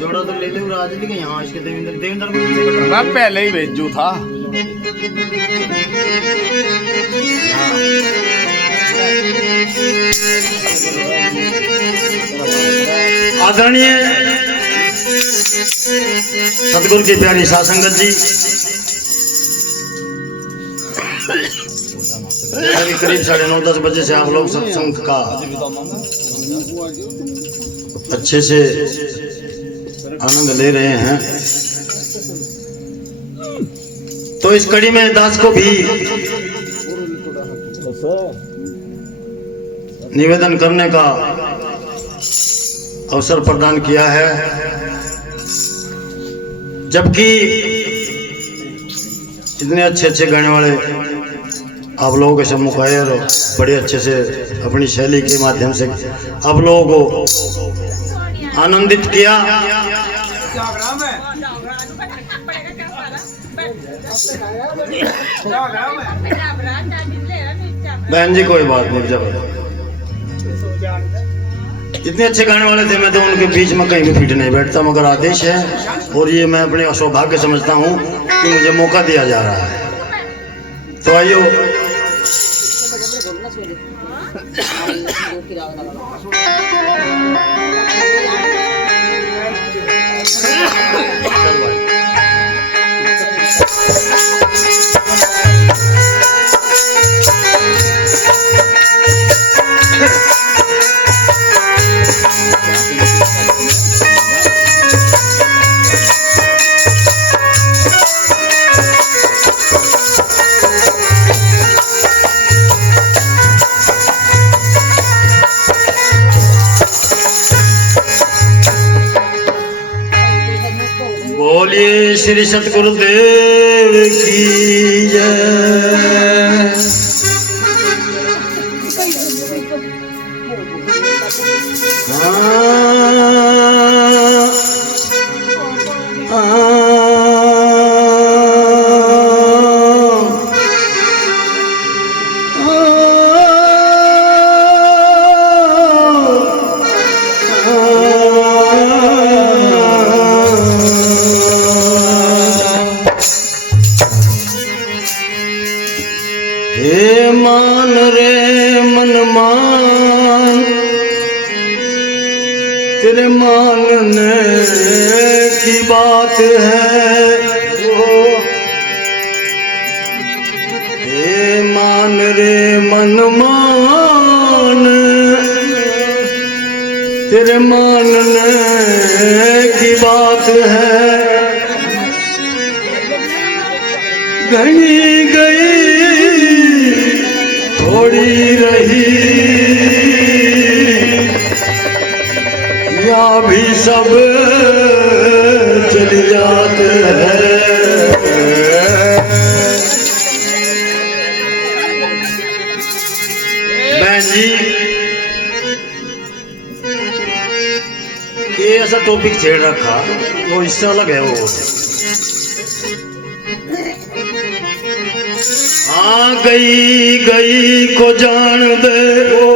जोड़ा तो ले ले राज जी के यहाँ इसके देवेंद्र देवेंद्र को नीचे कटा। मैं पहले ही भेजू था। आदरणीय सतगुरु की प्यारी साध संगत जी, अभी करीब 9:30 बजे से आप लोग सत्संग का अच्छे से आनंद ले रहे हैं। तो इस कड़ी में दास को भी निवेदन करने का अवसर प्रदान किया है, जबकि इतने अच्छे अच्छे गाने वाले आप लोगों के सम्मुख आए और बड़े अच्छे से अपनी शैली के माध्यम से आप लोगों को आनंदित किया। बहन जी कोई बात नहीं, जब इतने अच्छे गाने वाले थे, मैं तो उनके बीच में कहीं भी फिट नहीं बैठता, मगर आदेश है और ये मैं अपने सौभाग्य समझता हूँ कि मुझे मौका दिया जा रहा है। तो आइयो बोलिए श्री सतगुरुदेव की जय। हे मान रे मन मान, तेरे मानने की बात है वो। हे मान रे मन मान, तेरे मानने की बात है। घनी गई थोड़ी रही, या भी सब चली जाते हैं। बहन जी ये ऐसा टॉपिक छेड़ रखा वो इससे अलग है। वो गई गई को जान दे वो,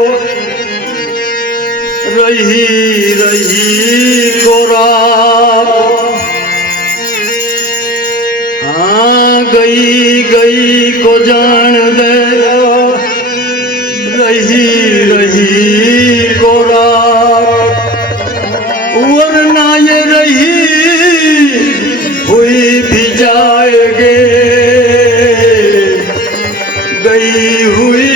रही रही को रात। गई गई को जान दे वो, रही रही को रात। वरना ये रही हुई भी जाएगी, गई हुई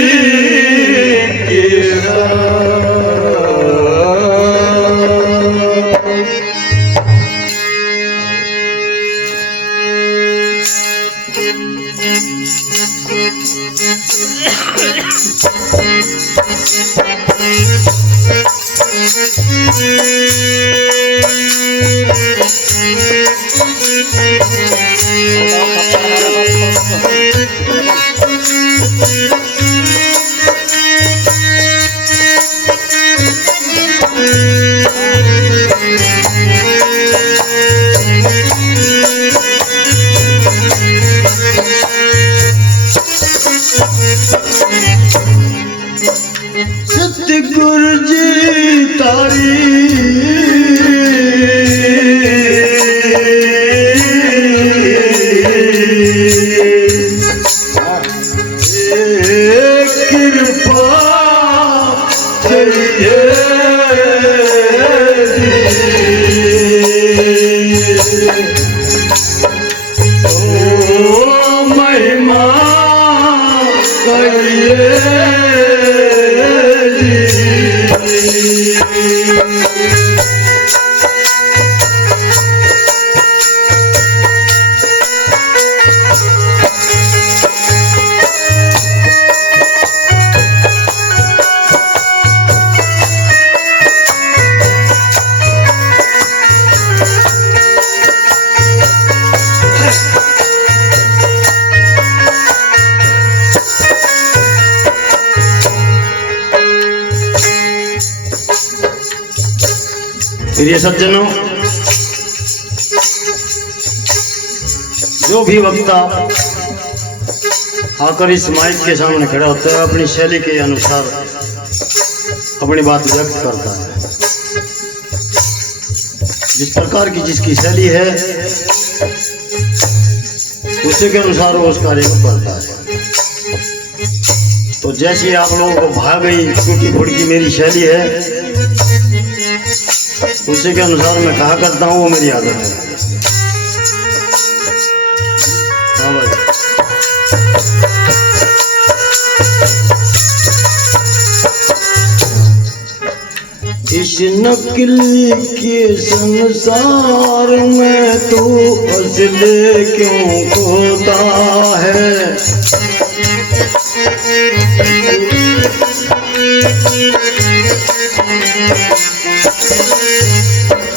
सतगुरु जी तारी कृपा चाहिए महिमा करिए प्रिय सज्जनों, जो भी वक्ता आकर इस माइक के सामने खड़ा होता है अपनी शैली के अनुसार अपनी बात व्यक्त करता है। जिस प्रकार की जिसकी शैली है उसी के अनुसार वो उस कार्य को करता है। तो जैसे आप लोगों को भाग गई टूटी फुटकी मेरी शैली है, उसी के अनुसार मैं कहा करता हूँ, वो मेरी आदत है। हाँ भाई। इस नकली के संसार में तू असली क्यों खोता है?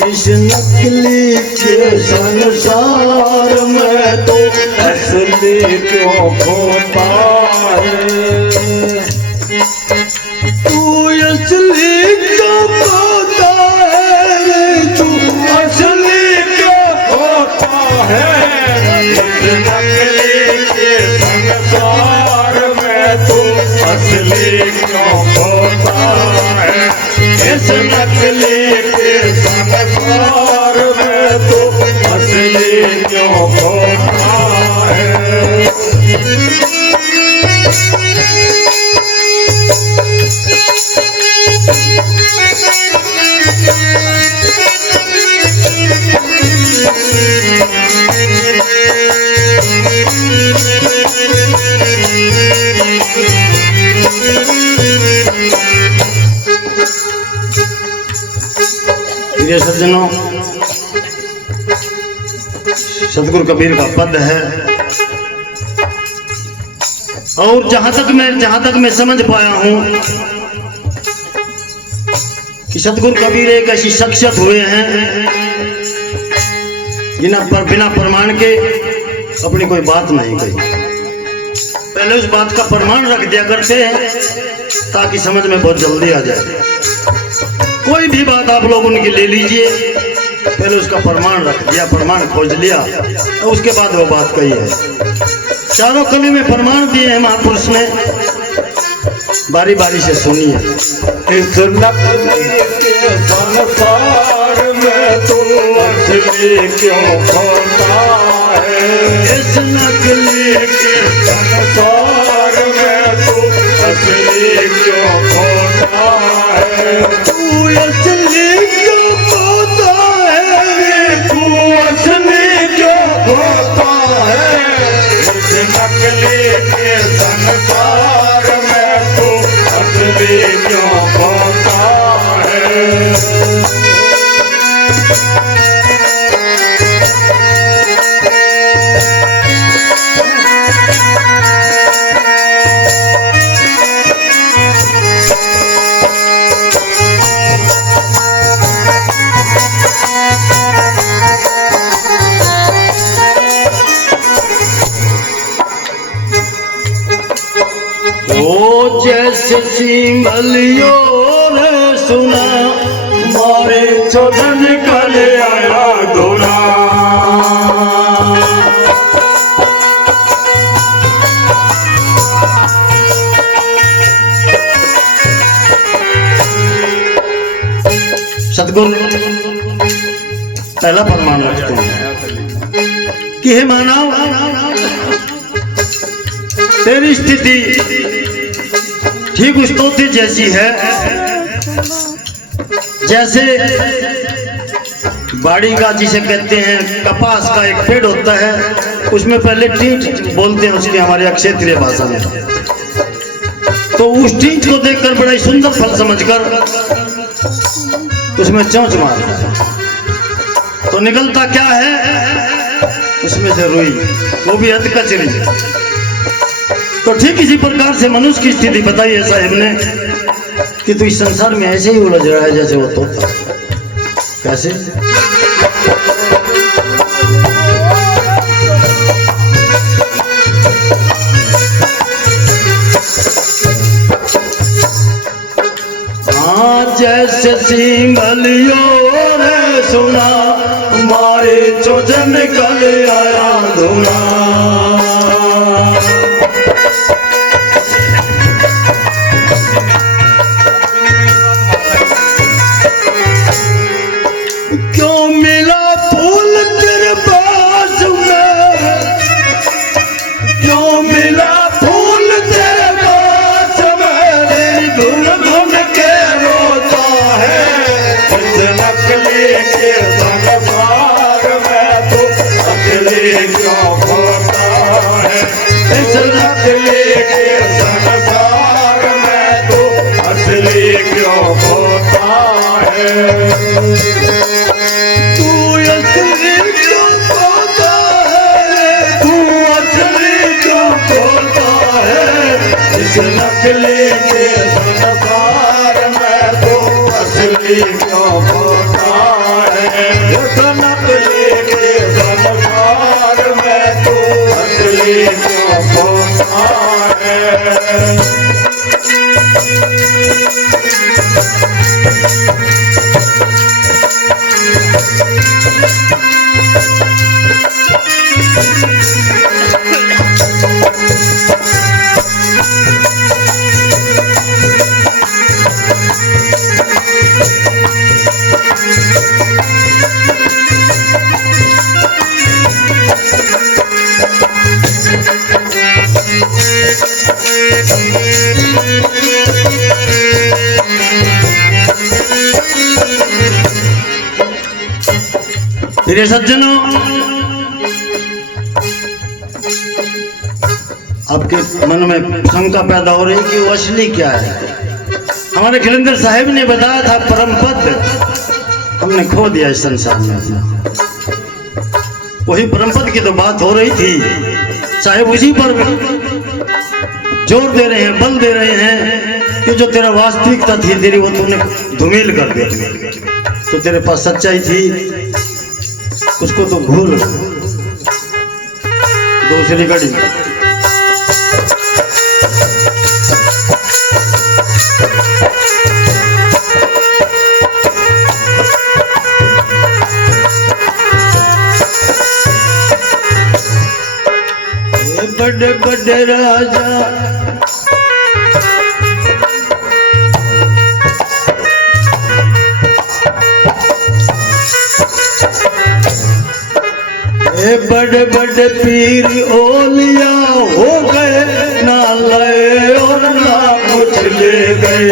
इस नकली के संसार में तो असली क्यों खोता है? तू असली क्यों खोता है? तू असली क्यों खोता है? इस नकली के संसार में तू असली क्यों खोता है? इस नकली के संसार में तो असली क्यों खोता है? प्रिय सज्जनों, सतगुरु कबीर का पद है और जहां तक मैं समझ पाया हूं कि सतगुरु कबीर एक ऐसी शख्सियत हुए हैं जिन्हें पर बिना प्रमाण के अपनी कोई बात नहीं कही। पहले उस बात का प्रमाण रख दिया करते हैं ताकि समझ में बहुत जल्दी आ जाए। कोई भी बात आप लोग उनकी ले लीजिए, पहले उसका प्रमाण रख दिया, प्रमाण खोज लिया और उसके बाद वो बात कही है। चारों कली में प्रमाण दिए हैं महापुरुष ने, बारी बारी से सुनिए। इस नकली के संसार में तू असली क्यों खोता है? इस नकली के संसार में तू असली क्यों खोता है? तू असली क्यों खोता है? तू असली क्यों खोता है? इस नकली के संसार में तू असली क्यों खोता है? जैसे सिमलियो रे सुना मारे चौधन कल आया धोना। सदगुरु पहला प्रमाण रखते हैं कि हे मानव, तेरी स्थिति ठीक उस तोते जैसी है जैसे बाड़ी का, जिसे कहते हैं कपास का एक पेड़ होता है, उसमें पहले टींच बोलते हैं उसकी हमारे क्षेत्रीय भाषा में। तो उस टींच को देखकर बड़ा ही सुंदर फल समझकर उसमें चोंच मारता है, तो निकलता क्या है उसमें से रुई, वो भी अध कचरी। तो ठीक इसी प्रकार से मनुष्य की स्थिति बताई है साहिब ने कि तू इस संसार में ऐसे ही उलझ रहा है जैसे वो तोता। कैसे? हाँ, जैसे सिंगलियों ने सुना मारे चोचन निकल आया धुना। क्यों मिला फूल तेरे पास में, क्यों मिला फूल तेरे पास में, धुन धुन के रोता है इस नकली के संसार में, तो अकेले क्यों होता है इस नकली के संसार में, तो असली क्यों होता है। नकली के संसार में तो असली क्यों होता है, नकली के संसार में तो असली क्यों होता है। मेरे सज्जनों, आपके मन में शंका पैदा हो रही कि वो असली क्या है। हमारे खिलंदर साहिब ने बताया था परम पद हमने खो दिया इस संसार में। वही परम पद की तो बात हो रही थी, साहिब उसी पर जोर दे रहे हैं, बल दे रहे हैं कि जो तेरा वास्तविकता थी तेरी वो तूने धूमिल कर दी। तो तेरे पास सच्चाई थी उसको तो भूल। दूसरी कड़ी बड़े बड़े राजा बड़े बड़े पीर ओलिया हो गए, ना लाए और ना कुछ ले गए।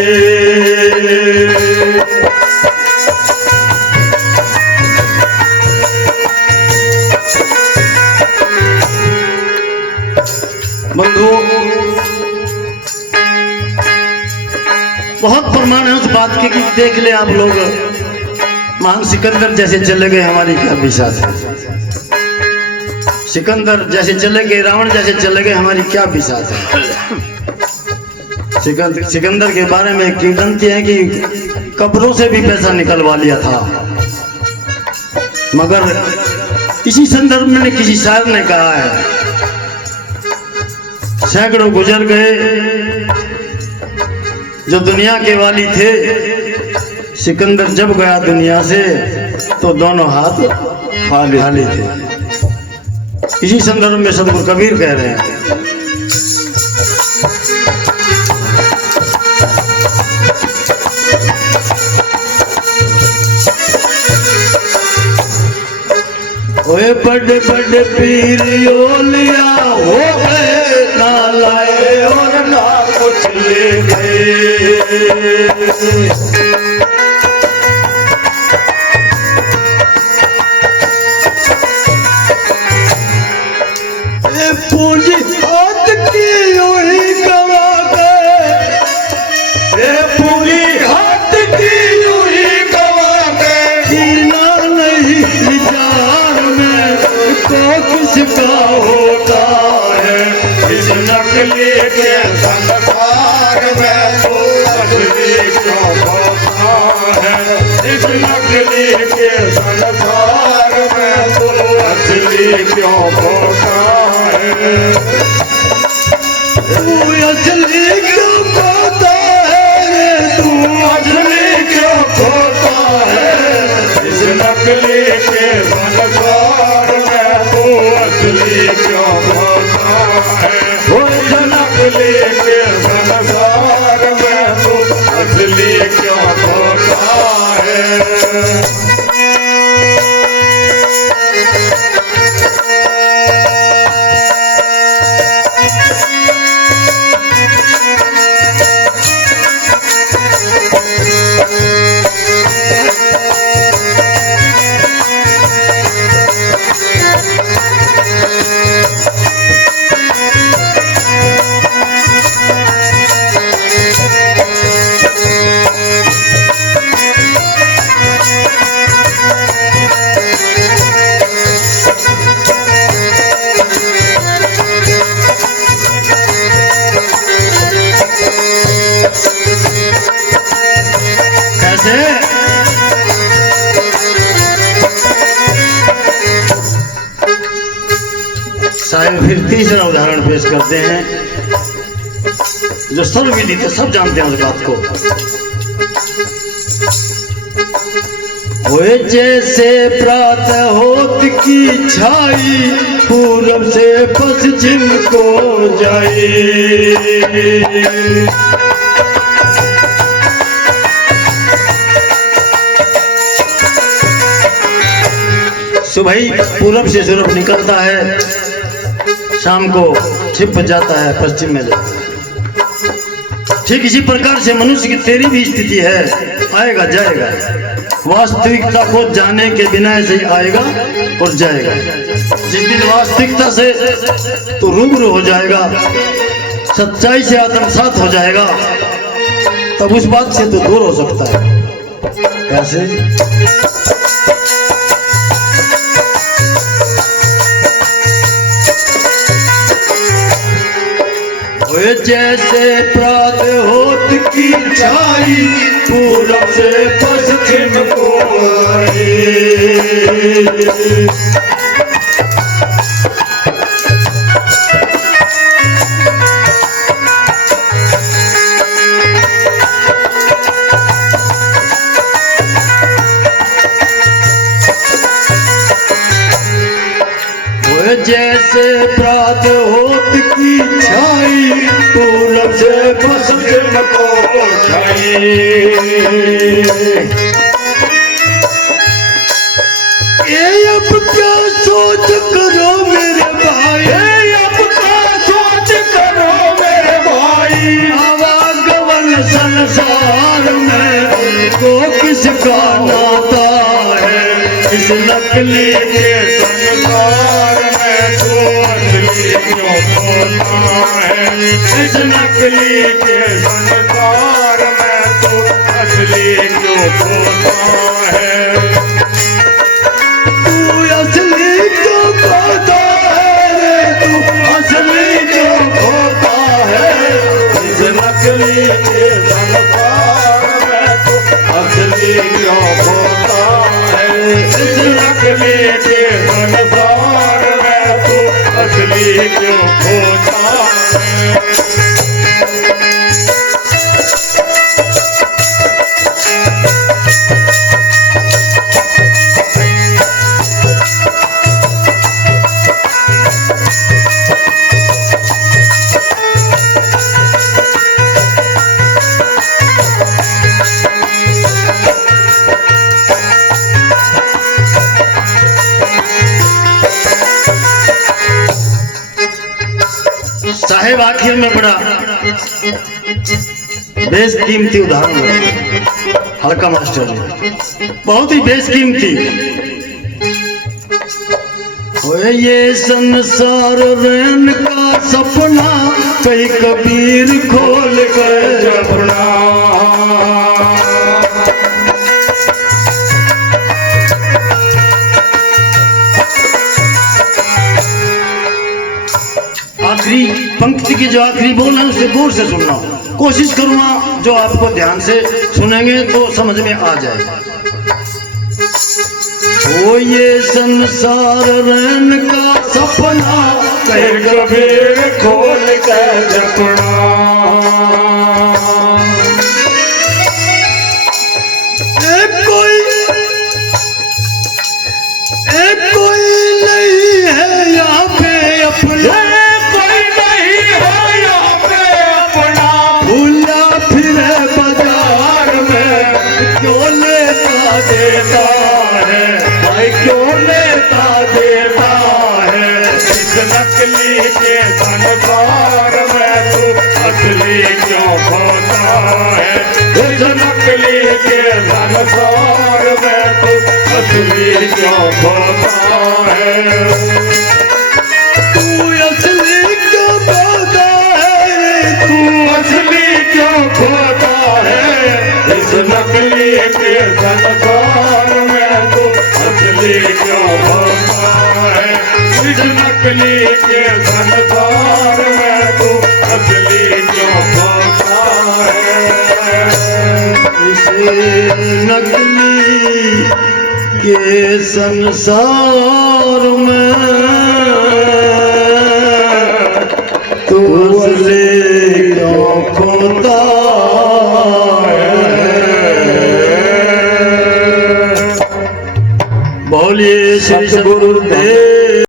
बंधुओं, बहुत प्रमाण है उस बात के कि देख ले आप लोग, महान सिकंदर जैसे चले गए हमारी क्या बिसात है। सिकंदर जैसे चले गए, रावण जैसे चले गए, हमारी क्या बिसात है। सिकंदर के बारे में किंवदंती है कि कब्रों से भी पैसा निकलवा लिया था। मगर इसी संदर्भ में किसी शायर ने कहा है, सैकड़ों गुजर गए जो दुनिया के वाली थे, सिकंदर जब गया दुनिया से तो दोनों हाथ खाली थे। इसी संदर्भ में सदगुरु कबीर कह रहे हैं, बड़े बड़े पीर ओलिया हो गए, ना लाए और ना कुछ ले गए। पूंजी हाथ की यूं गवा गए, पूरी हाथ की यूं ही गवा गए। जीना नहीं विचार में तो किसका होता है, इस नकली के संसार में तो असली क्यों होता है, इस नकली के संसार में तो असली क्यों होता है। तू असली क्यों खोता है, तू असली क्यों खोता है, इस नकली के संसार में तू असली क्यों खोता है, इस नकली के संसार में तू असली क्यों खोता है। साहिब फिर तीसरा उदाहरण पेश करते हैं, जो सर्वविदित सब जानते हैं उस बात को। हुए जैसे प्रातः होत की छाई, पूरब से पश्चिम को जाई। सुबह ही पूरब से सूरज निकलता है, शाम को छिप जाता है, पश्चिम में जाता है। ठीक इसी प्रकार से मनुष्य की तेरी भी स्थिति है, आएगा जाएगा। वास्तविकता को जाने के बिना ऐसे ही आएगा और जाएगा। जिस दिन वास्तविकता से तो रूबरू हो जाएगा, सच्चाई से आत्मसात हो जाएगा, तब उस बात से तो दूर हो सकता है। कैसे? जैसे प्रातः होत की छाई, पूरब से पश्चिम को आई। जैसे प्रातः होत की छाई, पूरब से पश्चिम को छाई। ये अब क्या सोच करो मेरे भाई, अब क्या सोच करो मेरे भाई। आवागमन संसार में को किसका नाता है, इस नकली के संसार में तो असली क्यों होता है, इस नकली के संसार में तो असली क्यों होता है। तू असली क्यों होता है, तू असली क्यों होता है, इस नकली के संसार में तो असली क्यों होता है, इस नकली के संसार में तो असली क्यों होता है। साहेब आखिर में बड़ा बेशकीमती उदाहरण है हल्का मास्टर जी, बहुत ही बेशकीमती। ओए ये संसार रैन का सपना कहीं कबीर खोल कर अपना। आखिरी पंक्ति की जो आखिरी बोल है उसे गौर से सुनना, कोशिश करूंगा जो आपको ध्यान से सुनेंगे तो समझ में आ जाएगा। ओ ये संसार रैन का सपना कहीं कबीर खोल कर जपना। एक कोई नहीं है यहाँ पे अपना, देता है भाई क्यों लेता देता है। इस नकली के संसार में तू असली क्यों खोता है। इस नकली के संसार में तू असली क्यों खोता है। तू असली क्यों खोता है, तू असली क्यों खोता है। इस नकली के संसार में तू असली क्यों खोता है। इस नकली के संसार में तू असली क्यों खोता है। इस नकली के संसार में तू असली क्यों खोता है। बोलिए श्री सद्गुरुदेव।